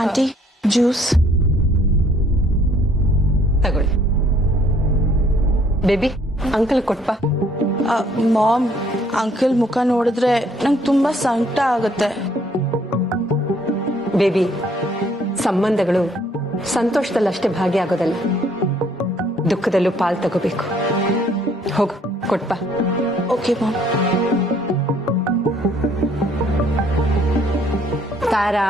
Aunty juice ತಗೊಳ್ಳಿ. Baby uncle ಕೊಟ್ಪ. Mom, uncle ಮುಖ ನೋಡಿದ್ರೆ ನಂಗೆ ತುಂಬಾ ಸಂಕಟ ಆಗುತ್ತೆ. ಬೇಬಿ, ಸಂಬಂಧಗಳು ಸಂತೋಷದಲ್ಲಷ್ಟೇ ಭಾಗಿಯಾಗೋದಲ್ಲ, ದುಃಖದಲ್ಲೂ ಪಾಲ್ ತಗೋಬೇಕು. ಹೋಗು, ಕೊಟ್ಪ. Okay ma'am. ತಾರಾ,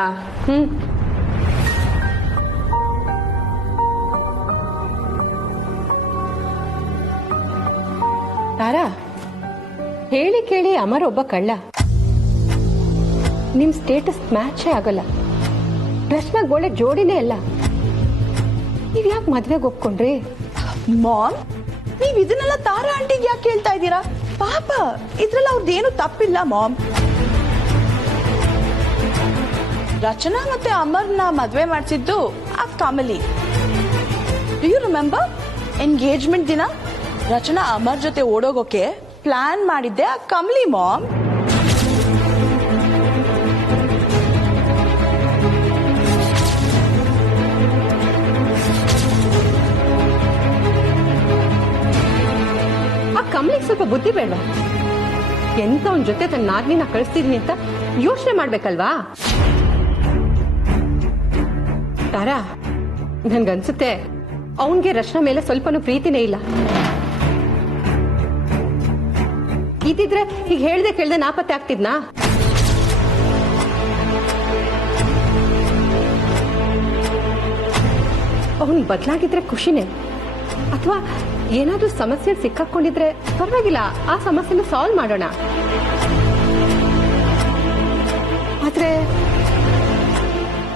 ತಾರಾ, ಹೇಳಿ ಕೇಳಿ ಅಮರ್ ಒಬ್ಬ ಕಳ್ಳ. ನಿಮ್ ಸ್ಟೇಟಸ್ ಮ್ಯಾಚೇ ಆಗಲ್ಲ. ರಚನಾಗ್ ಒಳ್ಳೆ ಜೋಡಿನೇ ಅಲ್ಲ. ನೀವ್ ಯಾಕೆ ಮದ್ವೆಗೆ ಒಪ್ಕೊಂಡ್ರಿ? ಮಾಮ್, ನೀವ್ ಇದನ್ನೆಲ್ಲ ತಾರಾ ಆಂಟಿಗೆ ಯಾಕೆ ಕೇಳ್ತಾ ಇದ್ದೀರಾ? ಪಾಪ, ಇದ್ರಲ್ಲಿ ಅವ್ರದ್ದೇನು ತಪ್ಪಿಲ್ಲ ಮಾಮ್. ರಚನಾ ಮತ್ತೆ ಅಮರ್ನ ಮದ್ವೆ ಮಾಡಿಸಿದ್ದು ಆ Kamali. Do you remember? Engagement ದಿನ ರಚನಾ ಅಮರ್ ಜೊತೆ ಓಡೋಗೋಕೆ ಪ್ಲಾನ್ ಮಾಡಿದ್ದೆ ಆ ಕಮಲಿ ಮಾಮ್. ಆ ಕಮಲಿಗೆ ಸ್ವಲ್ಪ ಬುದ್ಧಿ ಬೇಡ? ಎಂತ ಅವನ ಜೊತೆ ತನ್ನ ನಾಗ್ನಿನ ಕಳಿಸ್ತಿದೀನಿ ಅಂತ ಯೋಚನೆ ಮಾಡ್ಬೇಕಲ್ವಾ? ತಾರಾ, ನನ್ಗನ್ಸುತ್ತೆ ಅವನ್ಗೆ ರಚನಾ ಮೇಲೆ ಸ್ವಲ್ಪನೂ ಪ್ರೀತಿನೇ ಇಲ್ಲ. ಇದ್ದಿದ್ರೆ ಈಗ ಹೇಳ್ದೆ ಕೇಳ್ದೆ ನಾಪತ್ತೆ ಆಗ್ತಿದ್ನಾ? ಅವನ್ ಬದಲಾಗಿದ್ರೆ ಖುಷಿನೇ, ಅಥವಾ ಏನಾದ್ರೂ ಸಮಸ್ಯೆ ಸಿಕ್ಕಾಕೊಂಡಿದ್ರೆ ಪರವಾಗಿಲ್ಲ, ಆ ಸಮಸ್ಯೆನ ಸಾಲ್ವ್ ಮಾಡೋಣ. ಆದ್ರೆ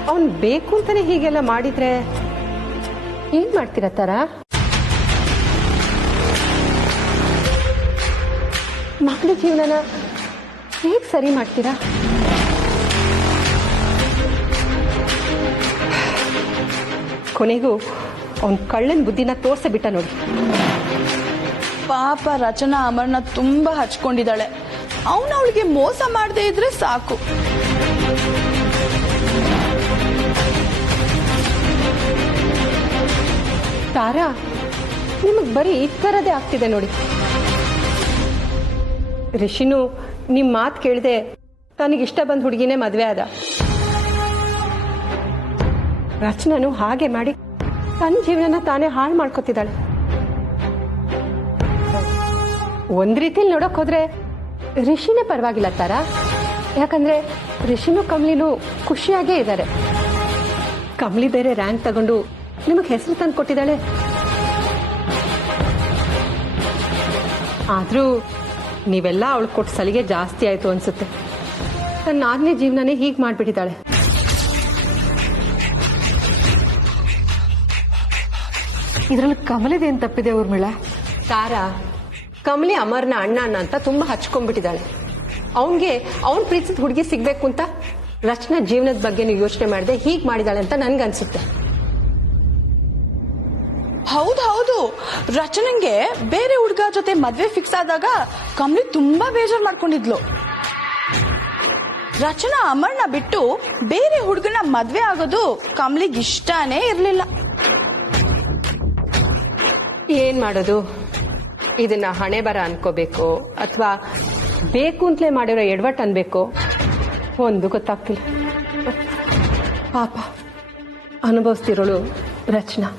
ಅವನ್ ಬೇಕು ಅಂತಾನೆ ಹೀಗೆಲ್ಲ ಮಾಡಿದ್ರೆ ಏನ್ ಮಾಡ್ತೀರಾ ತಾರಾ? ಮಕ್ಕಳ ಜೀವನನ ಹೇಗ್ ಸರಿ ಮಾಡ್ತೀರಾ? ಕೊನೆಗೂ ಅವನ್ ಕಳ್ಳನ್ ಬುದ್ಧಿನ ತೋರ್ಸ ಬಿಟ್ಟ ನೋಡಿ. ಪಾಪ ರಚನಾ ಅಮರ್ನ ತುಂಬಾ ಹಚ್ಕೊಂಡಿದ್ದಾಳೆ. ಅವಳಿಗೆ ಮೋಸ ಮಾಡದೇ ಇದ್ರೆ ಸಾಕು. ತಾರಾ, ನಿಮಗ್ ಬರೀ ಈ ತರದೇ ಆಗ್ತಿದೆ ನೋಡಿ. ರಿಷಿನು ನಿಮ್ ಮಾತ್ ಕೇಳದೆ ತನಗಿಷ್ಟ ಬಂದ ಹುಡುಗಿನೇ ಮದ್ವೆ ಆದ. ರಚನಾನು ಹಾಗೆ ಮಾಡಿ ತನ್ನ ಜೀವನನ ತಾನೇ ಹಾಳು ಮಾಡ್ಕೊತಿದ್ದಾಳೆ. ಒಂದ್ ರೀತಿಲಿ ನೋಡಕ್ ಹೋದ್ರೆ ರಿಷಿನೇ ಪರವಾಗಿಲ್ಲ ತಾರಾ. ಯಾಕಂದ್ರೆ ರಿಷಿನು ಕಮಲಿನೂ ಖುಷಿಯಾಗೇ ಇದ್ದಾರೆ. ಕಮಲಿ ಬೇರೆ ರ್ಯಾಂಕ್ ತಗೊಂಡು ನಿಮಗ್ ಹೆಸರು ತಂದು ಕೊಟ್ಟಿದ್ದಾಳೆ. ಆದ್ರೂ ನೀವೆಲ್ಲ ಅವಳು ಕೊಟ್ಟು ಸಲಿಗೆ ಜಾಸ್ತಿ ಆಯ್ತು ಅನ್ಸುತ್ತೆ. ತನ್ನ ಆದ್ನೇ ಜೀವನನೇ ಹೀಗ್ ಮಾಡ್ಬಿಟ್ಟಿದ್ದಾಳೆ. ಇದ್ರಲ್ಲಿ ಕಮಲಿದೇನ್ ತಪ್ಪಿದೆ ಊರ್ಮಿಳ? ತಾರಾ, ಕಮಲಿ ಅಮರ್ನ ಅಣ್ಣ ಅಂತ ತುಂಬಾ ಹಚ್ಕೊಂಡ್ಬಿಟ್ಟಿದ್ದಾಳೆ. ಅವನ್ಗೆ ಅವನ್ ಪ್ರೀತಿಸಿದ ಹುಡುಗಿ ಸಿಗ್ಬೇಕು ಅಂತ ರಚನಾ ಜೀವನದ ಬಗ್ಗೆ ಯೋಚನೆ ಮಾಡದೆ ಹೀಗ್ ಮಾಡಿದಾಳೆ ಅಂತ ನನ್ಗನ್ಸುತ್ತೆ. ಹೌದು, ರಚನೆಗೆ ಬೇರೆ ಹುಡುಗ ಜೊತೆ ಮದ್ವೆ ಫಿಕ್ಸ್ ಆದಾಗ ಕಮಲಿ ತುಂಬಾ ಬೇಜಾರ್ ಮಾಡ್ಕೊಂಡಿದ್ಲು. ರಚನಾ ಅಮರ್ನ ಬಿಟ್ಟು ಬೇರೆ ಹುಡುಗನ ಮದ್ವೆ ಆಗೋದು ಕಮಲಿಗೆ ಇಷ್ಟನೇ ಇರ್ಲಿಲ್ಲ. ಏನ್ ಮಾಡೋದು? ಇದನ್ನ ಹಣೆ ಬರ ಅನ್ಕೋಬೇಕು ಅಥವಾ ಬೇಕು ಅಂತಲೇ ಮಾಡಿರೋ ಎಡವಟ್ ಅನ್ಬೇಕು, ಒಂದು ಗೊತ್ತಾಗ್ತಿಲ್ಲ. ಪಾಪ ಅನುಭವಿಸ್ತಿರೋಳು ರಚನಾ.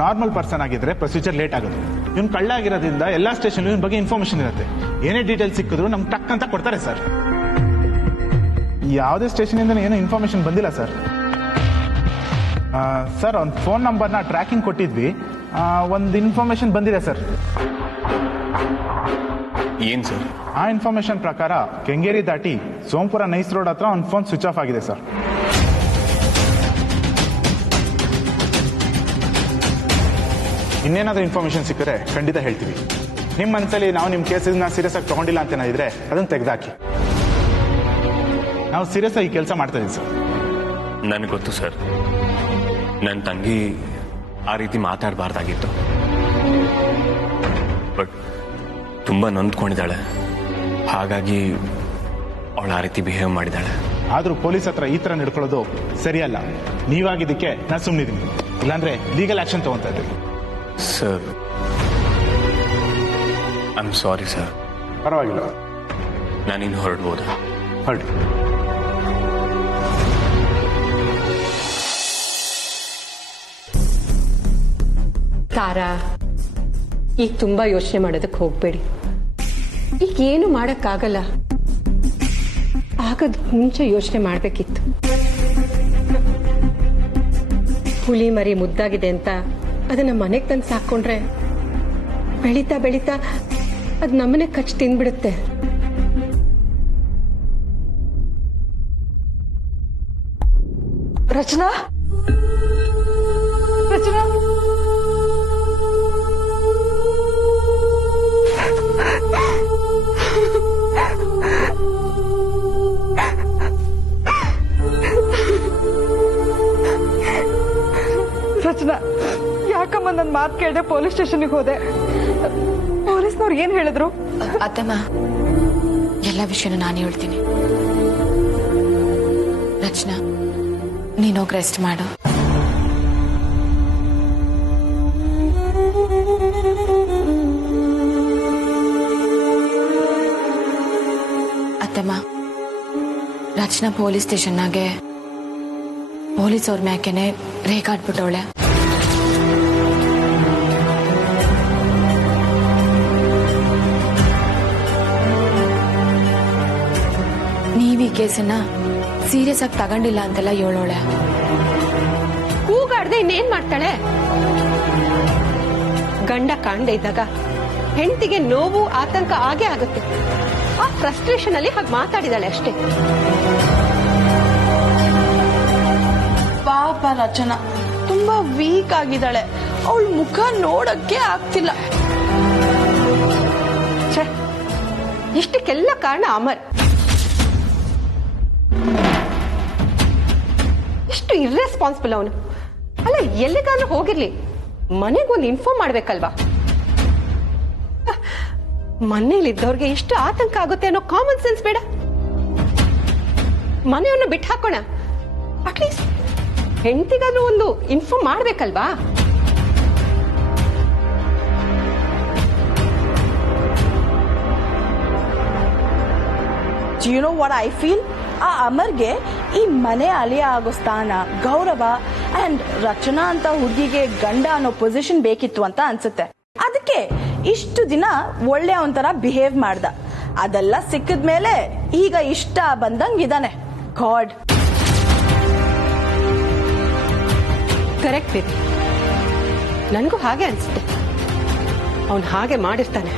ನಾರ್ಮಲ್ ಪರ್ಸನ್ ಆಗಿದ್ರೆ ಪ್ರೊಸೀಜರ್ ಲೇಟ್ ಆಗುತ್ತೆ. ಇವ್ನು ಕಳ್ಳ ಆಗಿರೋದ್ರಿಂದ ಎಲ್ಲಾ ಸ್ಟೇಷನ್ ಇವನ್ ಬಗ್ಗೆ ಇನ್ಫಾರ್ಮೇಶನ್ ಇರುತ್ತೆ. ಏನೇ ಡೀಟೇಲ್ಸ್ ಸಿಕ್ಕಿದ್ರು ನಮ್ಗೆ ಟಕ್ ಅಂತ ಕೊಡ್ತಾರೆ ಸರ್. ಯಾವುದೇ ಸ್ಟೇಷನ್ ಇಂದ ಏನೂ ಇನ್ಫಾರ್ಮೇಶನ್ ಬಂದಿಲ್ಲ ಸರ್. ಸರ್ ಒಂದು ಫೋನ್ ನಂಬರ್ನ ಟ್ರ್ಯಾಕಿಂಗ್ ಕೊಟ್ಟಿದ್ವಿ, ಒಂದು ಇನ್ಫಾರ್ಮೇಶನ್ ಬಂದಿದೆ ಸರ್. ಏನ್ ಸರ್? ಆ ಇನ್ಫಾರ್ಮೇಶನ್ ಪ್ರಕಾರ ಕೆಂಗೇರಿ ದಾಟಿ ಸೋಂಪುರ ನೈಸ್ ರೋಡ್ ಹತ್ರ ಒಂದು ಫೋನ್ ಸ್ವಿಚ್ ಆಫ್ ಆಗಿದೆ ಸರ್. ಇನ್ನೇನಾದ್ರೂ ಇನ್ಫಾರ್ಮೇಶನ್ ಸಿಕ್ಕರೆ ಖಂಡಿತ ಹೇಳ್ತೀವಿ. ನಿಮ್ಮ ಮನಸ್ಸಲ್ಲಿ ನಾವು ನಿಮ್ಮ ಕೇಸನ್ನ ಸೀರಿಯಸ್ ಆಗಿ ತಗೊಂಡಿಲ್ಲ ಅಂತ ಏನಾದ್ರೆ ಅದನ್ನು ತೆಗೆದಾಕಿ. ನಾವು ಸೀರಿಯಸ್ ಆಗಿ ಕೆಲಸ ಮಾಡ್ತಾ ಇದೀವಿ ಸರ್. ನನಗೆ ಗೊತ್ತು ಸರ್, ನನ್ನ ತಂಗಿ ಆ ರೀತಿ ಮಾತಾಡಬಾರ್ದಾಗಿತ್ತು. ಬಟ್ ತುಂಬ ನೊಂದ್ಕೊಂಡಿದ್ದಾಳೆ, ಹಾಗಾಗಿ ಅವಳು ಆ ರೀತಿ ಬಿಹೇವ್ ಮಾಡಿದ್ದಾಳೆ. ಆದರೂ ಪೊಲೀಸ್ ಹತ್ರ ಈ ಥರ ನಡ್ಕೊಳ್ಳೋದು ಸರಿಯಲ್ಲ. ನೀವಾಗಿದ್ದಕ್ಕೆ ನಾನು ಸುಮ್ಮನಿದ್ದೀನಿ, ಇಲ್ಲಾಂದ್ರೆ ಲೀಗಲ್ ಆಕ್ಷನ್ ತಗೊತಾ ಇದ್ದೀವಿ. Sir, I am sorry sir. ಪರವಾಗಿಲ್ಲ, ನಾನಿನ್ನು ಹೊರಡ್ಬೋದಾ? ಹೊರಡಿ. ತಾರಾ, ಈಗ ತುಂಬಾ ಯೋಚನೆ ಮಾಡೋದಕ್ಕೆ ಹೋಗ್ಬೇಡಿ. ಈಗ ಏನು ಮಾಡಕ್ಕಾಗಲ್ಲ. ಆಗದ್ ಮುಂಚೆ ಯೋಚನೆ ಮಾಡ್ಬೇಕಿತ್ತು. ಹುಲಿ ಮರಿ ಮುದ್ದಾಗಿದೆ ಅಂತ ಅದನ್ನ ಮನೆಗೆ ತಂದು ಸಾಕೊಂಡ್ರೆ ಬೆಳೀತಾ ಬೆಳೀತಾ ಅದ್ ನಮ್ಮನೆ ಕಚ್ಚಿ ತಿಂದ್ಬಿಡುತ್ತೆ. ರಚನಾ, ರಚನಾ, ರಚನಾ, ಯಾಕಮ್ಮ ನನ್ನ ಮಾತು ಕೇಳದೆ ಪೊಲೀಸ್ ಸ್ಟೇಷನ್ಗೆ ಹೋದೆ? ಪೊಲೀಸ್ನವ್ರು ಏನ್ ಹೇಳಿದ್ರು? ಅತ್ತಮ್ಮ, ಎಲ್ಲ ವಿಷಯನೂ ನಾನು ಹೇಳ್ತೀನಿ. ರಚನಾ, ನೀನೋಗಿ ರೆಸ್ಟ್ ಮಾಡು. ಅತ್ತಮ್ಮ, ರಚನಾ ಪೊಲೀಸ್ ಸ್ಟೇಷನ್ನಾಗೆ ಪೊಲೀಸ್ ಅವ್ರ ಮ್ಯಾಕೆನೆ ರೇಗಾಡ್ಬಿಟ್ಟವಳೆ. ನೀವ್ ಈ ಕೇಸನ್ನ ಸೀರಿಯಸ್ ಆಗಿ ತಗೊಂಡಿಲ್ಲ ಅಂತೆಲ್ಲ ಹೇಳೋಳೆ. ಕೂಗಾಡ್ದೆ ಇನ್ನೇನ್ ಮಾಡ್ತಾಳೆ? ಗಂಡ ಕಾಣದೆ ಇದ್ದಾಗ ಹೆಂಡತಿಗೆ ನೋವು ಆತಂಕ ಆಗೇ ಆಗುತ್ತೆ. ಆ ಫ್ರಸ್ಟ್ರೇಷನ್ ಅಲ್ಲಿ ಹಾಗೆ ಮಾತಾಡಿದಾಳೆ ಅಷ್ಟೇ. ಪಾಪ ರಚನಾ ತುಂಬಾ ವೀಕ್ ಆಗಿದ್ದಾಳೆ. ಅವಳ ಮುಖ ನೋಡಕ್ಕೆ ಆಗ್ತಿಲ್ಲ. ಛೆ, ಇಷ್ಟಕ್ಕೆಲ್ಲ ಕಾರಣ ಅಮರ್. ಎಷ್ಟು ಇರ್ರೆಸ್ಪಾನ್ಸಿಬಲ್ ಅವನು. ಅಲ್ಲ, ಎಲ್ಲಿಗಾದ್ರೂ ಹೋಗಿರ್ಲಿ, ಮನೆಗೊಂದು ಇನ್ಫಾರ್ಮ್ ಮಾಡ್ಬೇಕಲ್ವಾ? ಮನೇಲಿದ್ದವ್ರಿಗೆ ಎಷ್ಟು ಆತಂಕ ಆಗುತ್ತೆ ಅನ್ನೋ ಕಾಮನ್ ಸೆನ್ಸ್ ಬೇಡ? ಮನೆಯನ್ನು ಬಿಟ್ಟು ಹಾಕೋಣ, ಅಟ್ಲೀಸ್ಟ್ ಹೆಂಡತಿಗಾದ್ರೂ ಒಂದು inform ಮಾಡ್ಬೇಕಲ್ವಾ? Do you know what I feel? ಆ ಅಮರ್ಗೆ ಈ ಮನೆ ಅಲಿಯ ಆಗೋ ಸ್ಥಾನ, ಗೌರವ ಅಂಡ್ ರಚನಾ ಅಂತ ಹುಡುಗಿಗೆ ಗಂಡ ಅನ್ನೋ ಪೊಸಿಷನ್ ಬೇಕಿತ್ತು ಅಂತ ಅನ್ಸುತ್ತೆ. ಅದಕ್ಕೆ ಇಷ್ಟು ದಿನ ಒಳ್ಳೆ ಒಂಥರ ಬಿಹೇವ್ ಮಾಡ್ದ. ಅದೆಲ್ಲ ಸಿಕ್ಕಿದ್ಮೇಲೆ ಈಗ ಇಷ್ಟ ಬಂದಂಗ್ ಇದಾನೆ. ಗಾಡ್. ಕರೆಕ್ಟ್ ಬೇಬಿ, ನನಗೂ ಹಾಗೆ ಅನ್ಸುತ್ತೆ. ಅವನು ಹಾಗೆ ಮಾಡಿರ್ತಾನೆ.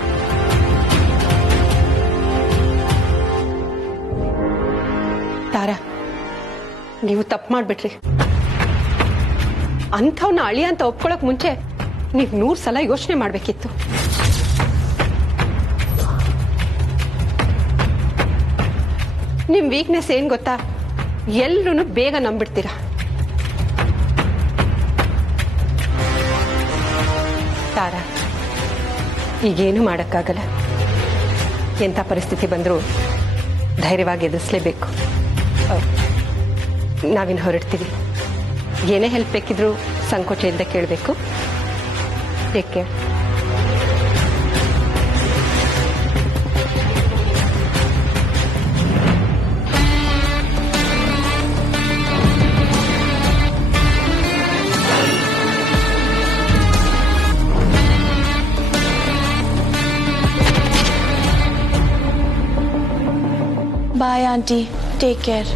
ತಾರಾ, ನೀವು ತಪ್ಪು ಮಾಡ್ಬಿಟ್ರಿ. ಅಂಥವ್ನ ಅಳಿಯ ಅಂತ ಒಪ್ಕೊಳಕ್ ಮುಂಚೆ ನೀವು 100 ಸಲ ಯೋಚನೆ ಮಾಡ್ಬೇಕಿತ್ತು. ನಿಮ್ ವೀಕ್ನೆಸ್ ಏನ್ ಗೊತ್ತಾ? ಎಲ್ರೂ ಬೇಗ ನಂಬಿಡ್ತೀರಾ. ತಾರಾ, ಈಗೇನು ಮಾಡಕ್ಕಾಗಲ್ಲ. ಎಂಥ ಪರಿಸ್ಥಿತಿ ಬಂದರೂ ಧೈರ್ಯವಾಗಿ ಎದುರಿಸಲೇಬೇಕು. ನಾವಿನ್ನು ಹೊರಡ್ತೀವಿ. ಏನೇ ಹೆಲ್ಪ್ ಬೇಕಿದ್ರೂ ಸಂಕೋಚದಿಂದ ಕೇಳಬೇಕು. Take care. Bye, Auntie. Take care.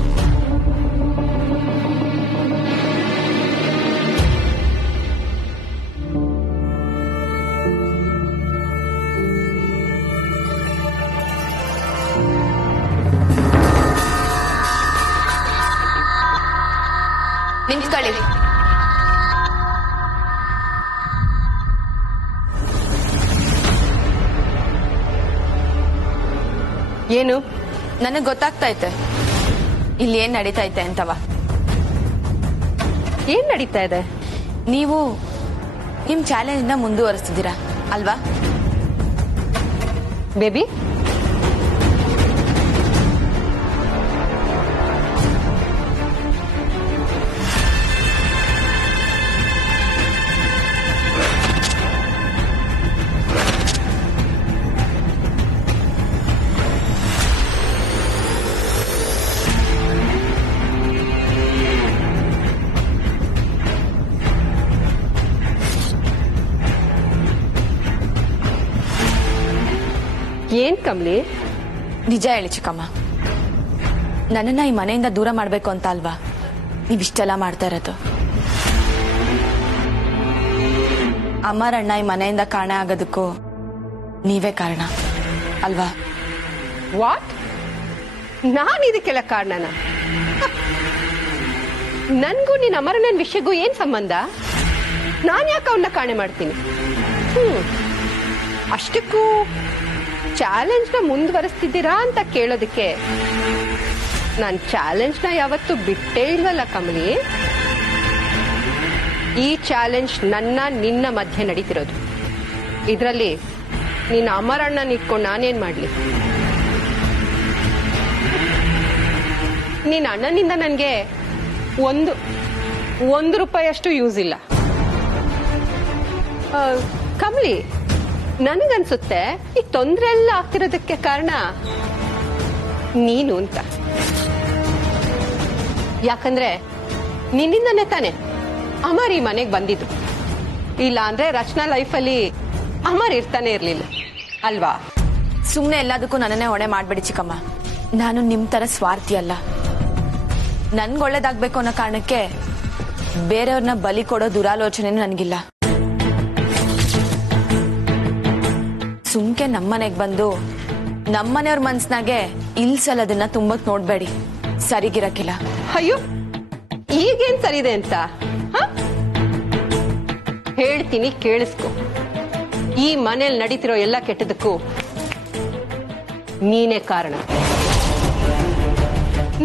ಏನು? ನನಗೆ ಗೊತ್ತಾಗ್ತೈತೆ ಇಲ್ಲಿ ಏನ್ ನಡೀತೈತೆ ಅಂತವ. ಏನ್ ನಡೀತಾ ಇದೆ? ನೀವು ನಿಮ್ ಚಾಲೆಂಜ್ ನ ಮುಂದುವರಿಸ್ತಿದ್ದೀರಾ ಅಲ್ವಾ? ಬೇಬಿ, ಏನ್ ಕಮಲಿ? ನಿಜ ಹೇಳಿ ಚಿಕ್ಕಮ್ಮ, ನನ್ನನ್ನ ಈ ಮನೆಯಿಂದ ದೂರ ಮಾಡ್ಬೇಕು ಅಂತ ಅಲ್ವಾ ನೀವಿಷ್ಟೆಲ್ಲ ಮಾಡ್ತಾ ಇರೋದು? ಅಮರಣ್ಣ ಈ ಮನೆಯಿಂದ ಕಾಣೆ ಆಗೋದಕ್ಕೂ ನೀವೇ ಕಾರಣ ಅಲ್ವಾ? ವಾಟ್? ನಾನು ಇದಕ್ಕೆಲ್ಲ ಕಾರಣನ? ನನ್ಗೂ ನಿನ್ನ ಅಮರಣ್ಣನ ವಿಷಯಕ್ಕೂ ಏನ್ ಸಂಬಂಧ? ನಾನ್ ಯಾಕೆ ಅವನ್ನ ಕಾಣೆ ಮಾಡ್ತೀನಿ? ಅಷ್ಟಕ್ಕೂ ಚಾಲೆಂಜ್ ನ ಮುಂದುವರಿಸ್ತಿದ್ದೀರಾ ಅಂತ ಕೇಳೋದಕ್ಕೆ ನಾನು ಚಾಲೆಂಜ್ ನ ಯಾವತ್ತೂ ಬಿಟ್ಟೇ ಇಲ್ವಲ್ಲ ಕಮಲಿ. ಈ ಚಾಲೆಂಜ್ ನಿನ್ನ ಮಧ್ಯೆ ನಡೀತಿರೋದು. ಇದರಲ್ಲಿ ನಿನ್ನ ಅಮರಣ್ಣನ ಇಟ್ಕೊಂಡು ನಾನೇನ್ ಮಾಡ್ಲಿ? ನಿನ್ನ ಅಣ್ಣನಿಂದ ನನಗೆ ಒಂದು ರೂಪಾಯಿಯಷ್ಟು ಯೂಸ್ ಇಲ್ಲ. ಕಮಲಿ, ನನಗನ್ಸುತ್ತೆ ಈ ತೊಂದರೆ ಎಲ್ಲ ಆಗ್ತಿರೋದಕ್ಕೆ ಕಾರಣ ನೀನು ಅಂತ. ಯಾಕಂದ್ರೆ ನಿನ್ನಿಂದನೇ ತಾನೆ ಅಮರ್ ಈ ಮನೆಗೆ ಬಂದಿದ್ದು. ಇಲ್ಲ ಅಂದ್ರೆ ರಚನಾ ಲೈಫಲ್ಲಿ ಅಮರ್ ಇರ್ತಾನೆ ಇರ್ಲಿಲ್ಲ ಅಲ್ವಾ? ಸುಮ್ನೆ ಎಲ್ಲದಕ್ಕೂ ನನ್ನನ್ನೇ ಹೊಣೆ ಮಾಡ್ಬೇಡಿ ಚಿಕ್ಕಮ್ಮ. ನಾನು ನಿಮ್ ತರ ಸ್ವಾರ್ಥಿ ಅಲ್ಲ. ನನ್ಗೆ ಒಳ್ಳೇದಾಗ್ಬೇಕು ಅನ್ನೋ ಕಾರಣಕ್ಕೆ ಬೇರೆಯವ್ರನ್ನ ಬಲಿ ಕೊಡೋ ದುರಾಲೋಚನೆನೂ ನನಗಿಲ್ಲ. ಸುಮ್ಕೆ ನಮ್ಮನೆಗ್ ಬಂದು ನಮ್ಮನೆಯವ್ರ ಮನ್ಸ್ನಾಗೆ ಇಲ್ಸಲ್ಲದನ್ನ ತುಂಬಕ್ ನೋಡ್ಬೇಡಿ, ಸರಿಗಿರಕ್ಕಿಲ್ಲ. ಅಯ್ಯೋ, ಈಗೇನ್ ಸರಿದೆ ಅಂತ ಹೇಳ್ತೀನಿ, ಕೇಳಿಸ್ಕೊ. ಈ ಮನೇಲಿ ನಡೀತಿರೋ ಎಲ್ಲ ಕೆಟ್ಟದಕ್ಕೂ ನೀನೇ ಕಾರಣ.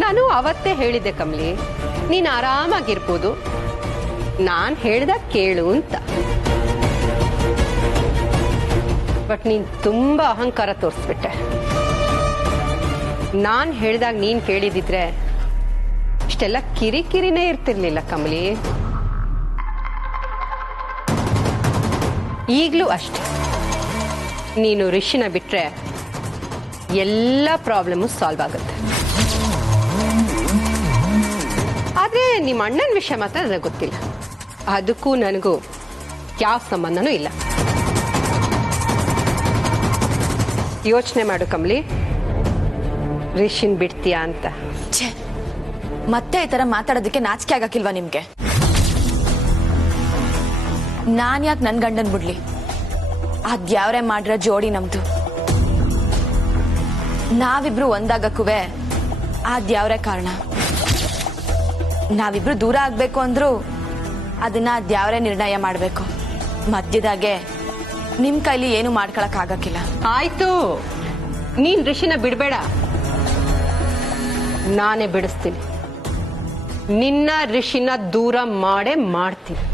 ನಾನು ಅವತ್ತೇ ಹೇಳಿದ್ದೆ ಕಮಲಿ, ನೀನ್ ಆರಾಮಾಗಿರ್ಬೋದು, ನಾನ್ ಹೇಳ್ದಾಗ ಕೇಳು ಅಂತ. ಬಟ್ ನೀನ್ ತುಂಬಾ ಅಹಂಕಾರ ತೋರಿಸ್ಬಿಟ್ಟೆ. ನಾನ್ ಹೇಳ್ದಾಗ ನೀನ್ ಕೇಳಿದಿದ್ರೆ ಇಷ್ಟೆಲ್ಲ ಕಿರಿಕಿರಿನೇ ಇರ್ತಿರ್ಲಿಲ್ಲ ಕಮಲಿ. ಈಗ್ಲೂ ಅಷ್ಟೆ, ನೀನು ರಿಷಿನ ಬಿಟ್ರೆ ಎಲ್ಲ ಪ್ರಾಬ್ಲಮ್ ಸಾಲ್ವ್ ಆಗುತ್ತೆ. ಆದ್ರೆ ನಿಮ್ಮ ಅಣ್ಣನ ವಿಷಯ ಮಾತ್ರ ನನಗೆ ಗೊತ್ತಿಲ್ಲ. ಅದಕ್ಕೂ ನನಗೂ ಯಾವ ಸಂಬಂಧನೂ ಇಲ್ಲ. ಯೋಚನೆ ಮಾಡು ಕಮಲಿ, ರಿಷಿನ್ ಬಿಡ್ತೀಯಾ ಅಂತ. ಛೇ, ಮತ್ತೆ ಈ ತರ ಮಾತಾಡೋದಕ್ಕೆ ನಾಚಿಕೆ ಆಗಕ್ಕಿಲ್ವಾ ನಿಮ್ಗೆ? ನಾನ್ ಯಾಕೆ ನನ್ ಗಂಡನ್ ಬಿಡ್ಲಿ? ಅದ್ಯಾವ್ರೆ ಮಾಡಿರೋ ಜೋಡಿ ನಮ್ದು. ನಾವಿಬ್ರು ಒಂದಾಗಕ್ಕೂವೆ ಅದ್ಯಾವ್ರೆ ಕಾರಣ. ನಾವಿಬ್ರು ದೂರ ಆಗ್ಬೇಕು ಅಂದ್ರು ಅದನ್ನ ಅದ್ಯಾವ್ರೆ ನಿರ್ಣಯ ಮಾಡ್ಬೇಕು. ಮಧ್ಯದಾಗೆ ನಿಮ್ ಕೈಲಿ ಏನು ಮಾಡ್ಕೊಳಕ್ ಆಗಕ್ಕಿಲ್ಲ. ಆಯ್ತು, ನೀನ್ ರಿಷಿನ ಬಿಡ್ಬೇಡ, ನಾನೇ ಬಿಡಿಸ್ತೀನಿ. ನಿನ್ನ ರಿಷಿನ ದೂರ ಮಾಡೇ ಮಾಡ್ತೀನಿ.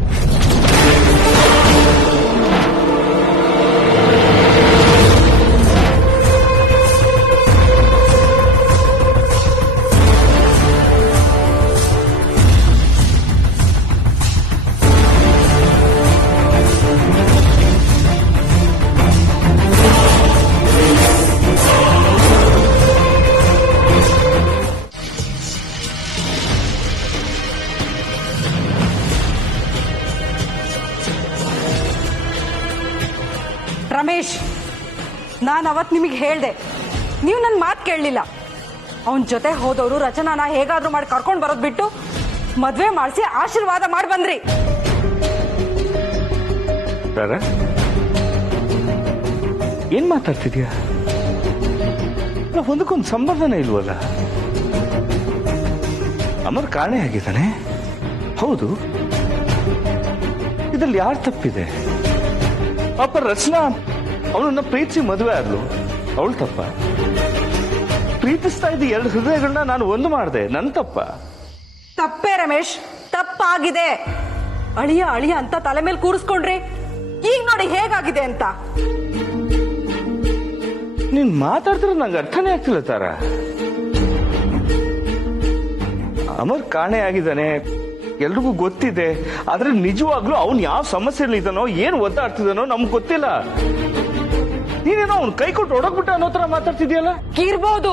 ರಮೇಶ್, ನಾನು ಅವತ್ತು ನಿಮಗೆ ಹೇಳ್ದೆ, ನೀವು ನನ್ನ ಮಾತು ಕೇಳಲಿಲ್ಲ. ಅವನ ಜೊತೆ ಹೋದವರು ರಚನಾನ ಹೇಗಾದ್ರೂ ಮಾಡಿ ಕರ್ಕೊಂಡು ಬರೋದು ಬಿಟ್ಟು ಮದ್ವೆ ಮಾಡಿಸಿ ಆಶೀರ್ವಾದ ಮಾಡಿ ಬಂದ್ರಿ. ಏನ್ ಮಾತಾಡ್ತಿದ್ಯಾ? ಒಂದಕ್ಕೊಂದು ಸಂಬಂಧನೇ ಇಲ್ವಲ್ಲ. ಅಮರ್ ಕಾಣೆ ಆಗಿದ್ದಾನೆ, ಹೌದು. ಇದ್ರಲ್ಲಿ ಯಾರು ತಪ್ಪಿದೆ? ಪಾಪ ರಚನಾ ಅವನನ್ನ ಪ್ರೀತಿಸಿ ಮದುವೆ ಆದ್ಲು, ಅವಳು ತಪ್ಪ? ಪ್ರೀತಿಸ್ತಾ ಇದ್ದ 2 ಹೃದಯಗಳನ್ನ ನಾನು ಒಂದು ಮಾಡಿದೆ. ನನ್ನ ತಪ್ಪ? ತಪ್ಪೇ ರಮೇಶ್, ತಪ್ಪಾಗಿದೆ. ಅಳಿಯ ಅಳಿಯ ಅಂತ ತಲೆ ಮೇಲೆ ಕೂರಿಸ್ಕೊಂಡ್ರಿ, ಈಗ ನೋಡಿ ಹೇಗಾಗಿದೆ ಅಂತ. ನೀನ್ ಮಾತಾಡ್ತಿರೋ ನಂಗೆ ಅರ್ಥನೇ ಆಗ್ತಿಲ್ಲ ತಾರ. ಅಮರ್ ಕಾಣೆ ಆಗಿದ್ದಾನೆ, ಎಲ್ರಿಗೂ ಗೊತ್ತಿದೆ. ಆದ್ರೆ ನಿಜವಾಗ್ಲೂ ಅವ್ನು ಯಾವ ಸಮಸ್ಯೆಯಲ್ಲಿ ಇದ್ದಾನೋ, ಏನು ಒದ್ದಾಡ್ತಿದ್ದಾನೋ ನಮ್ಗೆ ಗೊತ್ತಿಲ್ಲ. ನೀನೇನೋ ಅವ್ನು ಕೈ ಕೊಟ್ಟು ಹೊಡೋಗ್ಬಿಟ್ಟ ಅನ್ನೋ ತರ ಮಾತಾಡ್ತಿದ್ಯಲ್ಲ. ಇರ್ಬೋದು,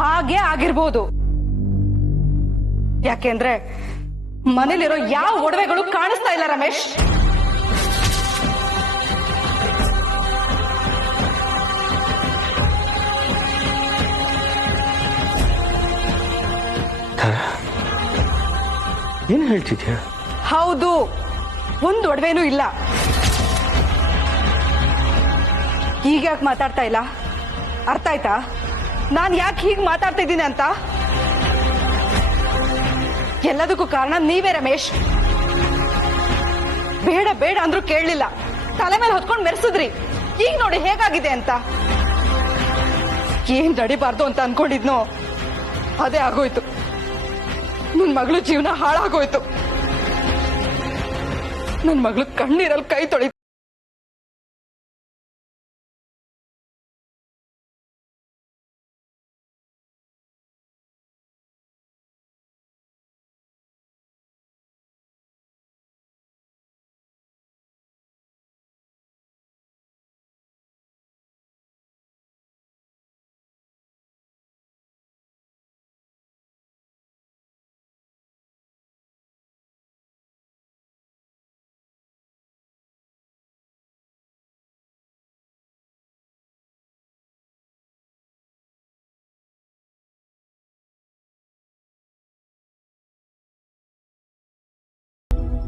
ಹಾಗೆ ಆಗಿರ್ಬೋದು. ಯಾಕೆಂದ್ರೆ ಮನೇಲಿರೋ ಯಾವ ಒಡವೆಗಳು ಕಾಣಿಸ್ತಾ ಇಲ್ಲ ರಮೇಶ್. ಏನ್ ಹೇಳ್ತಿದ್ಯಾ? ಹೌದು, ಒಂದು ಒಡವೆನೂ ಇಲ್ಲ. ಈಗ ಯಾಕೆ ಮಾತಾಡ್ತಾ ಇಲ್ಲ? ಅರ್ಥ ಆಯ್ತಾ ನಾನು ಯಾಕೆ ಹೀಗೆ ಮಾತಾಡ್ತಾ ಇದ್ದೀನಿ ಅಂತ? ಎಲ್ಲದಕ್ಕೂ ಕಾರಣ ನೀವೇ ರಮೇಶ್. ಬೇಡ ಬೇಡ ಅಂದ್ರೂ ಕೇಳಲಿಲ್ಲ, ತಲೆ ಮೇಲೆ ಹೊತ್ಕೊಂಡು ಮೆರೆಸಿದ್ರಿ. ಈಗ ನೋಡಿ ಹೇಗಾಗಿದೆ ಅಂತ. ಏನ್ ನಡಿಬಾರ್ದು ಅಂತ ಅನ್ಕೊಂಡಿದ್ನೋ ಅದೇ ಆಗೋಯ್ತು. ನನ್ ಮಗಳು ಜೀವನ ಹಾಳಾಗೋಯ್ತು. ನನ್ ಮಗಳು ಕಣ್ಣೀರಲ್ಲಿ ಕೈ ತೊಳಿ.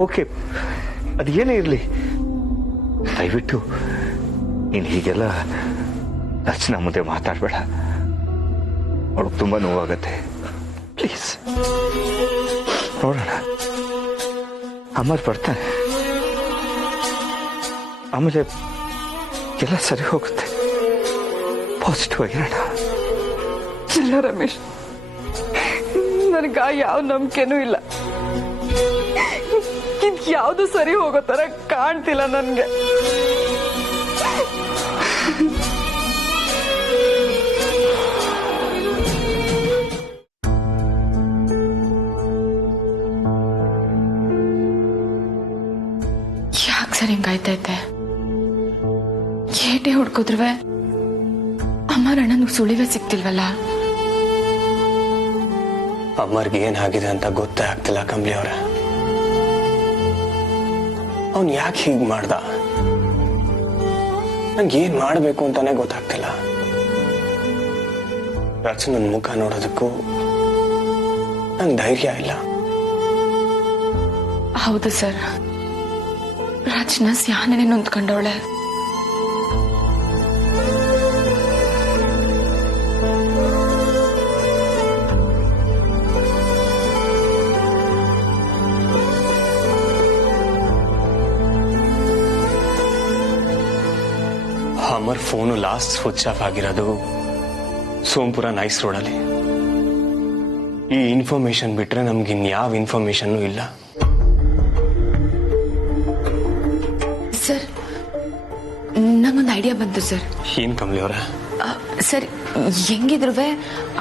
ಓಕೆ, ಅದೇನೇ ಇರ್ಲಿ, ದಯವಿಟ್ಟು ನೀನು ಹೀಗೆಲ್ಲ ರಚನಾ ಮುಂದೆ ಮಾತಾಡ್ಬೇಡ. ಅವಳಿಗೆ ತುಂಬಾ ನೋವಾಗತ್ತೆ. ಪ್ಲೀಸ್ ನೋಡೋಣ, ಅಮರ್ ಬರ್ತಾನೆ, ಆಮೇಲೆ ಎಲ್ಲ ಸರಿ ಹೋಗುತ್ತೆ. ಪಾಸಿಟಿವ್ ಆಗಿರೋಣ. ಇಲ್ಲ ರಮೇಶ್, ನನಗ ಯಾವ ನಂಬಿಕೆನೂ ಇಲ್ಲ. ಯಾವುದು ಸರಿ ಹೋಗೋ ತರ ಕಾಣ್ತಿಲ್ಲ ನನ್ಗೆ. ಯಾಕೆ ಸರ್ ಹಿಂಗಾಯ್ತೈತೆ? ಏಟೆ ಹುಡ್ಕೋದ್ರುವೆ ಅಮ್ಮರ ಅಣ್ಣನಿಗೆ ಸುಳಿವೇ ಸಿಕ್ತಿಲ್ವಲ್ಲ. ಅಮ್ಮರ್ಗೆ ಏನಾಗಿದೆ ಅಂತ ಗೊತ್ತೇ ಆಗ್ತಿಲ್ಲ ಕಂಬ್ಲಿ ಅವರ. ಅವನ್ ಯಾಕೆ ಹೀಗ್ ಮಾಡ್ದ? ನಂಗೆ ಏನ್ ಮಾಡ್ಬೇಕು ಅಂತಾನೆ ಗೊತ್ತಾಗ್ತಿಲ್ಲ. ರಚನನ್ ಮುಖ ನೋಡೋದಕ್ಕೂ ನಂಗೆ ಧೈರ್ಯ ಇಲ್ಲ. ಹೌದು ಸರ್, ರಚನಾ ಸ್ಯಾನೇ ನೊಂದ್ಕೊಂಡವಳೆ. Amar phone last switch off ಆಗಿರೋದು ಸೋಂಪುರ ನೈಸ್ ರೋಡಲ್ಲಿ. ಈ ಇನ್ಫಾರ್ಮೇಶನ್ ಬಿಟ್ರೆ ನಮ್ಗೆ ಇನ್ಯಾವ ಇನ್ಫಾರ್ಮೇಶನ್ ಇಲ್ಲ. ಸರ್, ನಂಗೊಂದು ಐಡಿಯಾ ಬಂತು ಸರ್. ಏನ್ ಕಮಲಿ ಅವರ? ಸರ್, ಹೆಂಗಿದ್ರುವೆ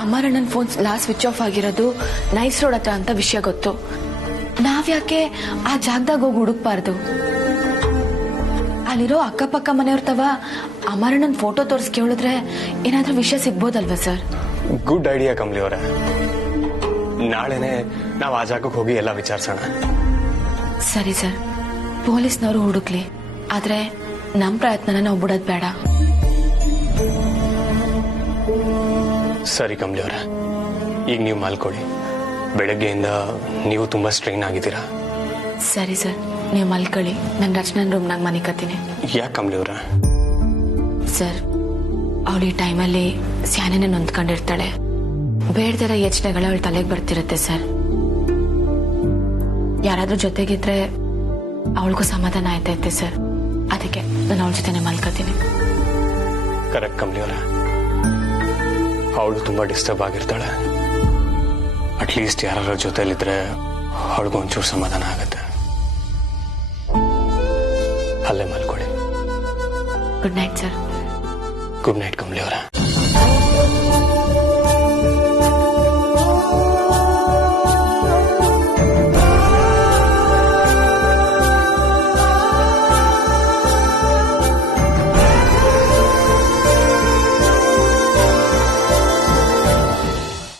ಅಮರಣ್ಣನ ಫೋನ್ ಲಾಸ್ಟ್ ಸ್ವಿಚ್ ಆಫ್ ಆಗಿರೋದು ನೈಸ್ ರೋಡ್ ಹತ್ರ ಅಂತ ವಿಷಯ ಗೊತ್ತು. ನಾವ್ಯಾಕೆ ಆ ಜಾಗದಾಗ ಹೋಗಿ ಹುಡುಕ್ಬಾರ್ದು? ಅಲ್ಲಿರೋ ಅಕ್ಕಪಕ್ಕ ಮನೆಯವ್ರ ತವ ಅಮರಣ್ಣನ ಫೋಟೋ ತೋರಿಸಿ ಕೇಳಿದ್ರೆ ಏನಾದ್ರೂ ವಿಷಯ ಸಿಗ್ಬೋದಲ್ವಾ ಸರ್? ಗುಡ್ ಐಡಿಯಾ ಕಮಲಿ ಅವರ. ನಾಳೆನೆ ನಾವು ಆ ಜಾಗಕ್ಕೆ ಹೋಗಿ ಎಲ್ಲ ವಿಚಾರಿಸೋಣ. ಸರಿ ಸರ್, ಪೊಲೀಸ್ನವರು ಹುಡುಕ್ಲಿ, ಆದ್ರೆ ನಮ್ ಪ್ರಯತ್ನನ ನಾವು ಬಿಡೋದ್ ಬೇಡ. ಸರಿ ಕಮಲಿ ಅವರ, ಈಗ ನೀವು ಮಲ್ಕೊಳ್ಳಿ. ಬೆಳಗ್ಗೆಯಿಂದ ನೀವು ತುಂಬಾ ಸ್ಟ್ರೈನ್ ಆಗಿದ್ದೀರಾ. ಸರಿ ಸರ್, ನೀವು ಮಲ್ಕೊಳ್ಳಿ. ನಾನು ರಚನನ್ ರೂಮ್ನಾಗ ಮನಿಕತ್ತೀನಿ. ಯಾಕೆ ಕಮಲಿ ಅವರ? ಸರ್, ಅವಳು ಈ ಟೈಮಲ್ಲಿ ಸ್ಯಾನೇನೆ ನೊಂದ್ಕೊಂಡಿರ್ತಾಳೆ. ಬೇಡದಿರೋ ಯೋಚನೆಗಳು ಅವಳ ತಲೆಗೆ ಬರ್ತಿರುತ್ತೆ ಸರ್. ಯಾರಾದ್ರೂ ಜೊತೆಗಿದ್ರೆ ಅವಳಿಗೂ ಸಮಾಧಾನ ಆಯ್ತೈತೆ ಸರ್. ಅದಕ್ಕೆ ನಾನು ಅವಳ ಜೊತೆನೆ ಮಲ್ಕೋತೀನಿ. ಕರೆಕ್ಟ್ ಕಮಲಿ ಅವರ. ಅವಳು ತುಂಬಾ ಡಿಸ್ಟರ್ಬ್ ಆಗಿರ್ತಾಳೆ. ಅಟ್ಲೀಸ್ಟ್ ಯಾರ ಜೊತೆಲಿದ್ರೆ ಅವಳಿಗೂ ಒಂಚೂರು ಸಮಾಧಾನ ಆಗತ್ತೆ. ಅಲ್ಲೇ ಮಲ್ಕೊಳ್ಳಿ. Good night sir. Good night Kamali ಅವರ.